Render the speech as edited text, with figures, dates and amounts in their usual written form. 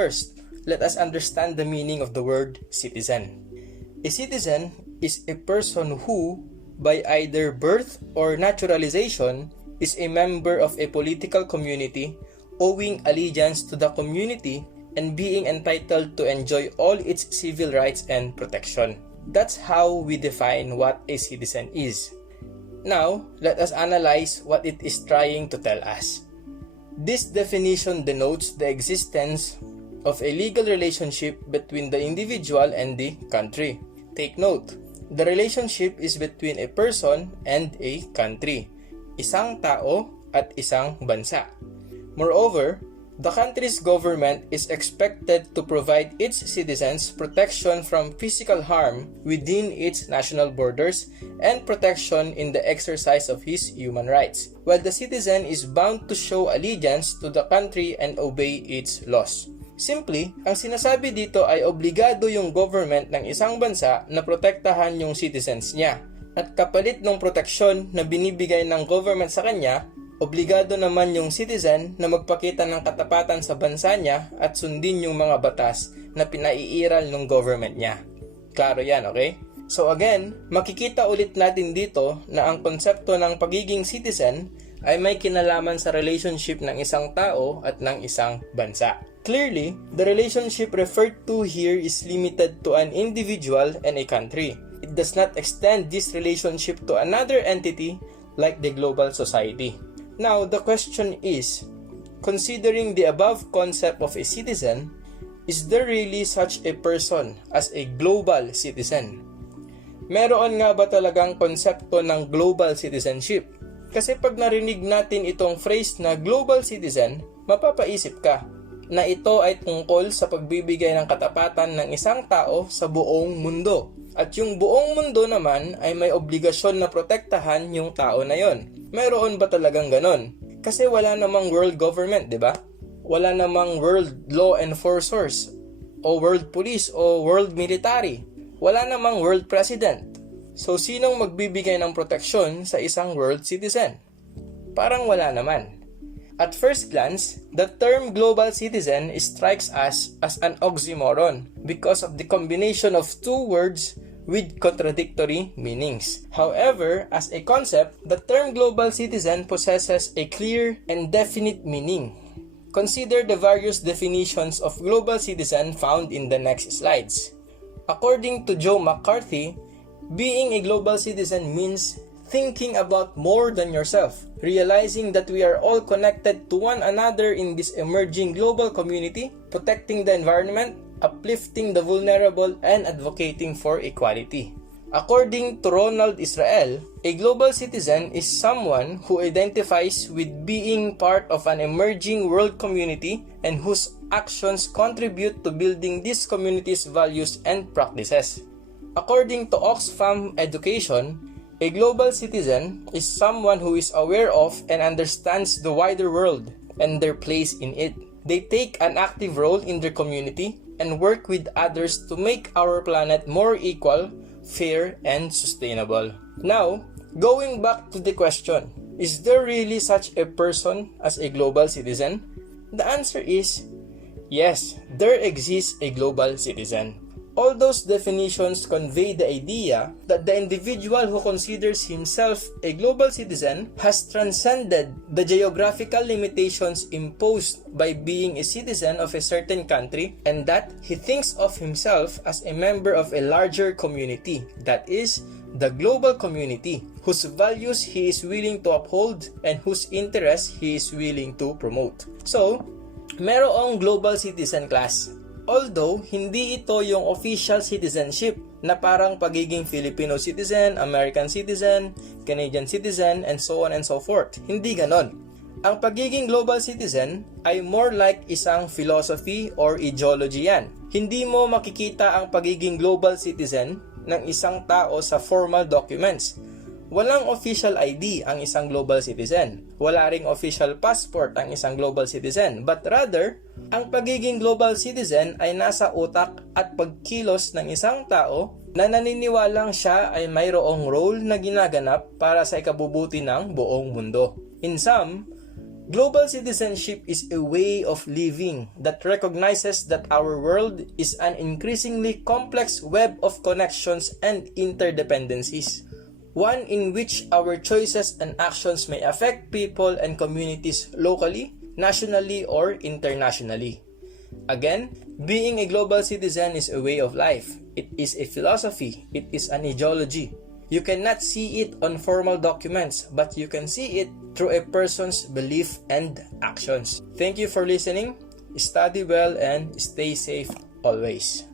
First, let us understand the meaning of the word citizen. A citizen is a person who, by either birth or naturalization, is a member of a political community, owing allegiance to the community and being entitled to enjoy all its civil rights and protection. That's how we define what a citizen is. Now, let us analyze what it is trying to tell us. This definition denotes the existence of a legal relationship between the individual and the country. Take note, the relationship is between a person and a country, isang tao at isang bansa. Moreover, the country's government is expected to provide its citizens protection from physical harm within its national borders and protection in the exercise of his human rights, while the citizen is bound to show allegiance to the country and obey its laws. Simply, ang sinasabi dito ay obligado yung government ng isang bansa na protektahan yung citizens niya. At kapalit ng proteksyon na binibigay ng government sa kanya, obligado naman yung citizen na magpakita ng katapatan sa bansa niya at sundin yung mga batas na pinaiiral ng government niya. Klaro yan, okay? So again, makikita ulit natin dito na ang konsepto ng pagiging citizen ay may kinalaman sa relationship ng isang tao at ng isang bansa. Clearly, the relationship referred to here is limited to an individual and a country. It does not extend this relationship to another entity like the global society. Now, the question is, considering the above concept of a citizen, is there really such a person as a global citizen? Meron nga ba talagang konsepto ng global citizenship? Kasi pag narinig natin itong phrase na global citizen, mapapaisip ka na ito ay tungkol sa pagbibigay ng katapatan ng isang tao sa buong mundo. At yung buong mundo naman ay may obligasyon na protektahan yung tao na yon. Meron ba talagang ganon? Kasi wala namang world government, di ba? Wala namang world law enforcers o world police o world military. Wala namang world president. So sinong magbibigay ng proteksyon sa isang world citizen? Parang wala naman. At first glance, the term global citizen strikes us as an oxymoron because of the combination of two words with contradictory meanings. However, as a concept, the term global citizen possesses a clear and definite meaning. Consider the various definitions of global citizen found in the next slides. According to Joe McCarthy, being a global citizen means thinking about more than yourself, realizing that we are all connected to one another in this emerging global community, protecting the environment, uplifting the vulnerable, and advocating for equality. According to Ronald Israel, a global citizen is someone who identifies with being part of an emerging world community and whose actions contribute to building this community's values and practices. According to Oxfam Education, a global citizen is someone who is aware of and understands the wider world and their place in it. They take an active role in their community and work with others to make our planet more equal, fair, and sustainable. Now, going back to the question, is there really such a person as a global citizen? The answer is yes, there exists a global citizen. All those definitions convey the idea that the individual who considers himself a global citizen has transcended the geographical limitations imposed by being a citizen of a certain country, and that he thinks of himself as a member of a larger community, that is, the global community, whose values he is willing to uphold and whose interests he is willing to promote. So, merong global citizen class. Although, hindi ito yung official citizenship na parang pagiging Filipino citizen, American citizen, Canadian citizen, and so on and so forth. Hindi ganon. Ang pagiging global citizen ay more like isang philosophy or ideology yan. Hindi mo makikita ang pagiging global citizen ng isang tao sa formal documents. Walang official ID ang isang global citizen. Wala ring official passport ang isang global citizen. But rather, ang pagiging global citizen ay nasa utak at pagkilos ng isang tao na naniniwalang siya ay mayroong role na ginaganap para sa ikabubuti ng buong mundo. In sum, Global citizenship is a way of living that recognizes that our world is an increasingly complex web of connections and interdependencies, one in which our choices and actions may affect people and communities locally, nationally, or internationally. Again, being a global citizen is a way of life. It is a philosophy. It is an ideology. You cannot see it on formal documents, but you can see it through a person's belief and actions. Thank you for listening. Study well and stay safe always.